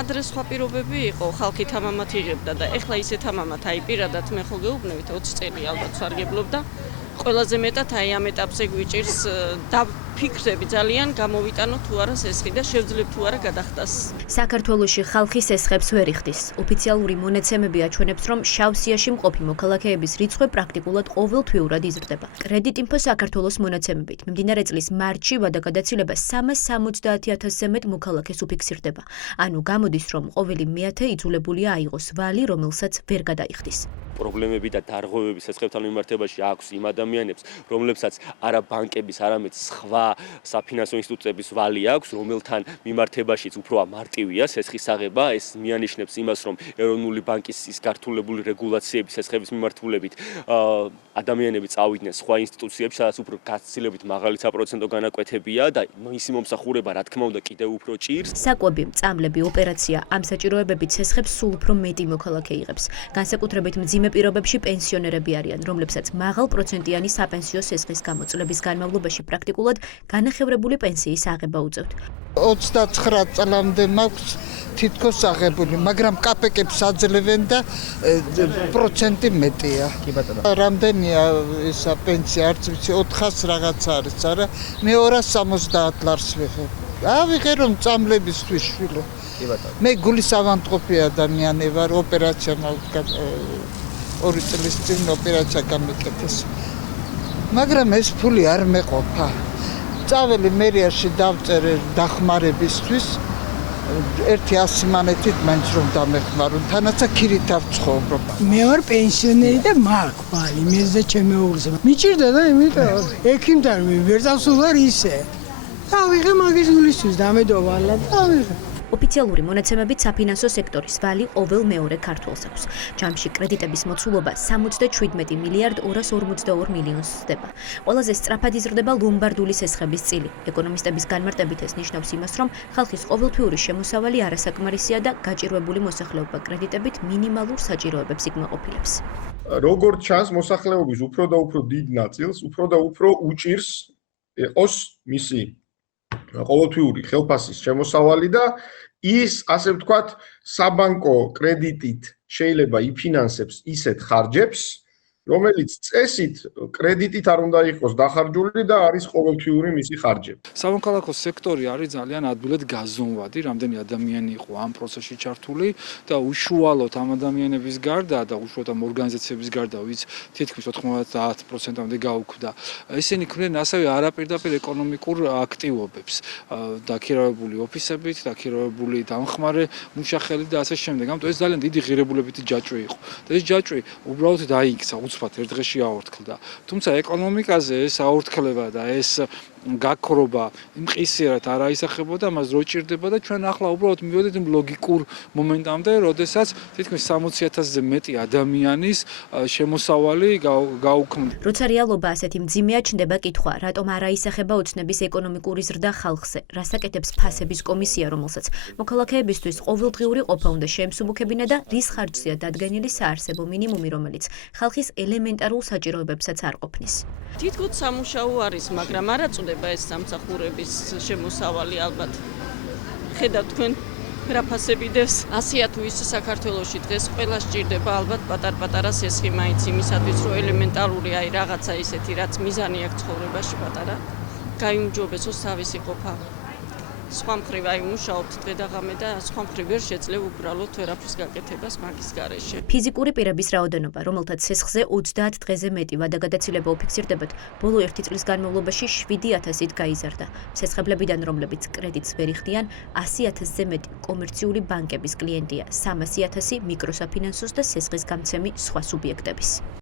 ადრე სხვა პირობები იყო, ხალხი თამამად იღებდა და ეხლა ისე თამამად, აი პირადად მე ხო გეუბნებით 20 წელი ალბათ სარგებლობდა. ყველაზე მეტად აი ამ ეტაპზე გვიჭირს დაფიქრდები ძალიან გამოვიტანო თუ არა სესხი და შევძლებ თუ არა გადახდას. საქართველოში ხალხი სესხებს ვერ იხდის. ოფიციალური მონაცემები აჩვენებს, რომ შავსიაში მყოფი მოქალაქეების რიცხვი პრაქტიკულად ყოველთვიურად იზრდება. კრედიტინფო საქართველოს მონაცემებით მიმდინარე წლის მარტში ვადაგადაცილება 370,000-ზე მეტ მოქალაქეს უფიქსირდება. ანუ გამოდის, რომ ყოველი მეათე იძულებულია აიღოს ვალი, რომელსაც ვერ გადაიხდის. პრობლემები და დარღვევები სესხებთან მიმართებაში აქვს იმ ადამიანებს, რომლებსაც არა ბანკების, არამედ სხვა საფინანსო ინსტიტუტების ვალი აქვს, რომელთან მიმართებაშიც უფრო მარტივია სესხის აღება. ეს მიანიშნებს იმას, რომ ეროვნული ბანკის ის გართულებული რეგულაციების სესხების მიმართულებით ადამიანები წავიდნენ სხვა ინსტიტუციებში, სადაც უფრო გაცილებით მაღალი საპროცენტო განაკვეთებია და მისი მომსახურება, რა თქმა უნდა, კიდევ უფრო ჭირს. საკვები, წამლები, ოპერაცია ამ საჭიროებებით სესხებს სულ უფრო მეტი მოქალაქე იღებს. განსაკუთრებით მძიმე პირობებში პენსიონერები არიან, რომლებსაც მაღალ პროცენტიანი საპენსიო სესხის გამოწლების განმავლობაში პრაქტიკულად განახევრებული პენსიის აღება უწევთ. 29 წლამდე მაქვს თითქოს აღებული, მაგრამ კაპეკებს აძლევენ და პროცენტი მეტია. რამდენია ისა პენსია, არც ვიცი 400 რაღაც არის, არა? მე 270 ლარს ვიღებ. ავიღე რომ წამლებისთვის შვილო. მე გულის ავანტყოფი ადამიანი ვარ, ოპერაციონალურად 2 წლის წინ ოპერაცია გამიკეთეს. მაგრამ ეს ფული არ მეყოფა. წაველი მერიაში დავწერე დახმარებისთვის 100 მანეთით მაინც რომ დამეხმარონ, თანაცა ქირით ავცხოვრობ. მე ვარ პენსიონერი და მაქვს ვალი, მეზე ჩემი უღლისა. მიჭირდა და იმიტომ ექიმთან ვერ დავსულარ ისე. დავიღე მაგის გულისთვის დამედოვალა და დავიღე. ოფიციალური მონაცემებით საფინანსო სექტორის ვალი ყოველ მეორე ქართველს აქვს. ჯამში კრედიტების მოცულობა 77 მილიარდ 252 მილიონს ხდება. ყველაზე სწრაფად იზრდება ლომბარდული სესხების წილი. ეკონომისტების განმარტებით ეს ნიშნავს იმას, რომ ხალხის ყოველთვიური შემოსავალი არასაკმარისია და გაჭირვებული მოსახლეობა კრედიტებით მინიმალურ საჭიროებებს იქნაყოფილებს. როგორც ჩანს, მოსახლეობის უფრო და უფრო დიდ ნაწილს, უფრო და უფრო უჭირს ეყოს მისი ყოველთვიური ხელფასის შემოსავალი და ის, ასე ვთქვათ, საბანკო კრედიტით შეიძლება იფინანსებს ისეთ ხარჯებს, რომელიც წესით კრედიტით არ უნდა იყოს დახარჯული და არის ყოველთვიური მისი ხარჯები. სამოქალაქო სექტორი არის ძალიან ადვილად გაზომვადი, რამდენი ადამიანი იყო ამ პროცესში ჩართული და უშუალოდ ამ ადამიანების გარდა და უშუალოდ ამ ორგანიზაციების გარდა, ვინც თითქმის 90%-მდე გაუქმდა. ესენი ქმნიან ასევე არაპირდაპირ ეკონომიკურ აქტივობებს, დაქირავებული ოფისებით, დაქირავებული დამხმარე მუშახელით და ასე შემდეგ. ამიტომ ეს ძალიან დიდი ღირებულებითი ჯაჭვი იყო. და ეს ჯაჭვი უბრალოდ დაიქცა ერთ დღეში აორთქლდა. თუმცა ეკონომიკაზე ეს აორთქლება და ეს გაქრობა იმყისიერად არ აისახებოდა, მას რო ჭირდება და ჩვენ ახლა უბრალოდ მივედით იმ ლოგიკურ მომენტამდე, როდესაც თითქმის 60,000-ზე მეტი ადამიანის შემოსავალი გაუქმდა. როცა რეალობა ასეთი მძიმეა, ჩნდება კითხვა, რატომ არ აისახება ოცნების ეკონომიკური ზრდა ხალხზე? რას აკეთებს ფასების კომისია, რომელსაც მოქალაქეებისთვის ყოველდღიური ყოფა უნდა შეემსუბუქებინა და რის ხარჯზეა დადგენილი საარსებო მინიმუმი, რომელიც ხალხის ელემენტარულ საჭიროებებსაც არ ყოფნის. თითქოს სამუშაო არის, მაგრამ არ აწუდება ეს სამსახურების შემოსავალი ალბათ. ხედავთ თქვენ რა ფასები დევს. 100 თუ ის საქართველოში დღეს ყველა სჭირდება ალბათ პატარ-პატარა სესხი მაინც იმისათვის, რომ ელემენტარული აი რაღაცა ისეთი, რაც მიზანი აქვს ცხოვრებაში პატარა, გაიუმჯობესოს თავისი ყოფა. სხვა მხრივ აი მუშაობთ დღე და ღამე და სხვა მხრივ ვერ შეძლებ უბრალოდ ვერაფრის გაკეთებას მაგის გარეშე. ფიზიკური პირების რაოდენობა, რომელთაც სესხზე 30 დღეზე მეტი ვადაგადაცილება უფიქსირდებათ, ბოლო 1 წლის განმავლობაში 7,000-ით გაიზარდა. სესხებლებიდან, რომლებიც კრედიტს ვერ იხდიან, 100,000-ზე მეტი კომერციული ბანკების კლიენტია, 300,000 მიკროსაფინანსოს და სესხის გამცემი სხვა სუბიექტების.